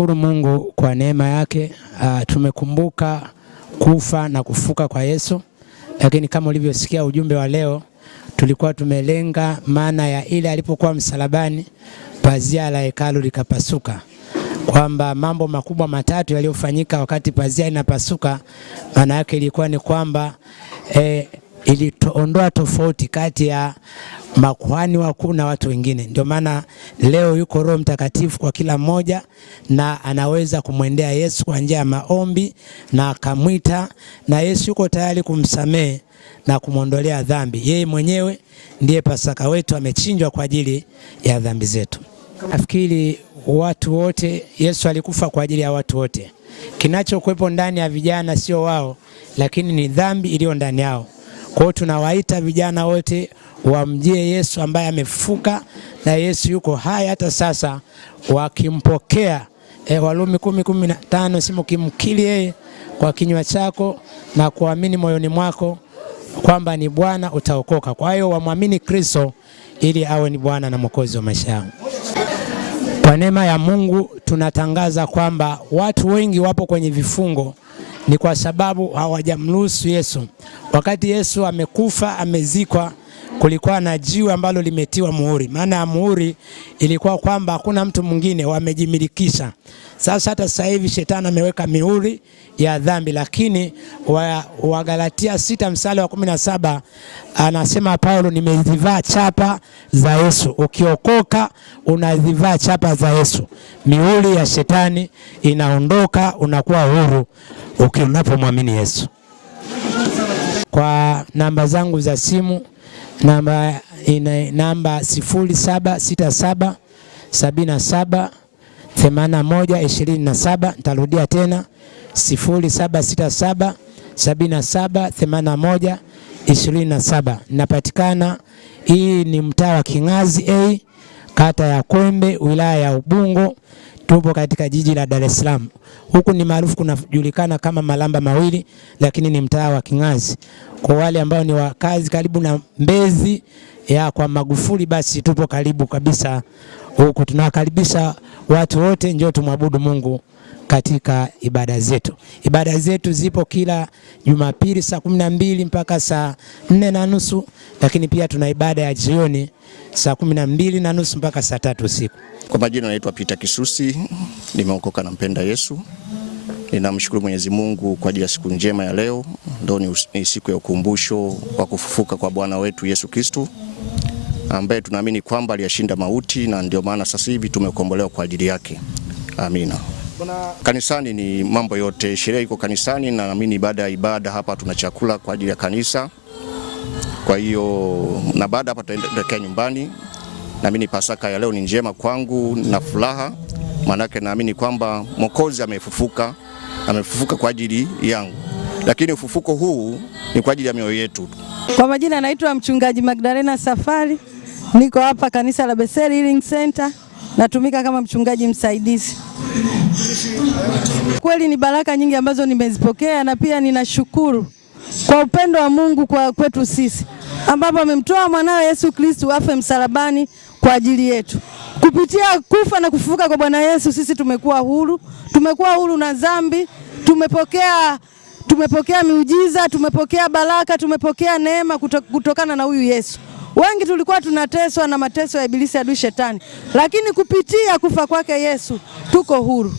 Tunamshukuru Mungu kwa neema yake. Tumekumbuka kufa na kufuka kwa Yesu. Lakini kama ulivyosikia ujumbe wa leo, tulikuwa tumelenga maana ya ile alipokuwa msalabani, pazia la hekalu likapasuka. Kwamba mambo makubwa matatu yaliyofanyika wakati pazia inapasuka, maana yake ilikuwa ni kwamba iliondoa tofauti kati ya makuhani wakuu na watu wengine. Ndio maana leo yuko Roho Mtakatifu kwa kila mmoja, na anaweza kumwendea Yesu kwa njia ya maombi na akamwita, na Yesu yuko tayari kumsamehe na kumwondolea dhambi. Yeye mwenyewe ndiye Pasaka wetu, amechinjwa kwa ajili ya dhambi zetu. Nafikiri watu wote, Yesu alikufa kwa ajili ya watu wote. Kinachokuwepo ndani ya vijana sio wao, lakini ni dhambi iliyo ndani yao. Kwa hiyo tunawaita vijana wote wamjie Yesu ambaye amefufuka, na Yesu yuko hai hata sasa. Wakimpokea Warumi 10:15, simu kimkiri yeye kwa kinywa chako na kuamini moyoni mwako kwamba ni Bwana, utaokoka. Kwa hiyo wamwamini Kristo ili awe ni Bwana na Mwokozi wa maisha yao. Kwa neema ya Mungu tunatangaza kwamba watu wengi wapo kwenye vifungo ni kwa sababu hawajamruhusu Yesu. Wakati Yesu amekufa, amezikwa, kulikuwa na jiwe ambalo limetiwa muhuri. Maana ya muhuri ilikuwa kwamba hakuna mtu mwingine, wamejimilikisha. Sasa hata sasa hivi shetani ameweka mihuri ya dhambi, lakini Wagalatia 6:17 anasema Paulo, nimezivaa chapa za Yesu. Ukiokoka unazivaa chapa za Yesu. Mihuri ya shetani inaondoka, unakuwa huru unapomwamini Yesu. Kwa namba zangu za simu, namba 0767 77 81 27. Nitarudia tena 0767 77 81 27. Napatikana, hii ni mtaa wa Kingazi A, kata ya Kwembe, wilaya ya Ubungo. Tupo katika jiji la Dar es Salaam. Huku ni maarufu kunajulikana kama Malamba Mawili, lakini ni mtaa wa Kingazi. Kwa wale ambao ni wakazi karibu na Mbezi ya kwa Magufuli, basi tupo karibu kabisa huku. Tunawakaribisha watu wote, njoo tumwabudu Mungu katika ibada zetu. Ibada zetu zipo kila Jumapili saa 12 mpaka saa 4:30, lakini pia tuna ibada ya jioni saa 12:30 mpaka saa 3 usiku. Kwa majina naitwa Peter Kisusi, nimeokoka na mpenda Yesu. Ninamshukuru Mwenyezi Mungu kwa ajili ya siku njema ya leo. Ndio ni siku ya ukumbusho wa kufufuka kwa Bwana wetu Yesu Kristo, ambaye tunaamini kwamba aliyashinda mauti, na ndio maana sasa hivi tumekombolewa kwa ajili yake. Amina. Kanisani ni mambo yote, sherehe iko kanisani, na naamini baada ya ibada hapa tuna chakula kwa ajili ya kanisa. Kwa hiyo na baada hapa tutaelekea nyumbani. Naamini Pasaka ya leo ni njema kwangu na furaha, manake naamini kwamba Mwokozi amefufuka kwa ajili yangu. Lakini ufufuko huu ni kwa ajili ya mioyo yetu. Kwa majina naitwa Mchungaji Magdalena Safari. Niko hapa kanisa la Bethel Healing Center. Natumika kama mchungaji msaidizi. Kweli ni baraka nyingi ambazo nimezipokea, na pia ninashukuru kwa upendo wa Mungu kwa kwetu sisi, ambapo amemtoa mwanawe Yesu Kristo afe msalabani kwa ajili yetu. Kupitia kufa na kufufuka kwa Bwana Yesu, sisi tumekuwa huru. Tumekuwa huru na dhambi, tumepokea miujiza, tumepokea baraka, tumepokea neema kutokana na huyu Yesu. Wengi tulikuwa tunateswa na mateso ya ibilisi adui shetani, lakini kupitia kufa kwake Yesu tuko huru.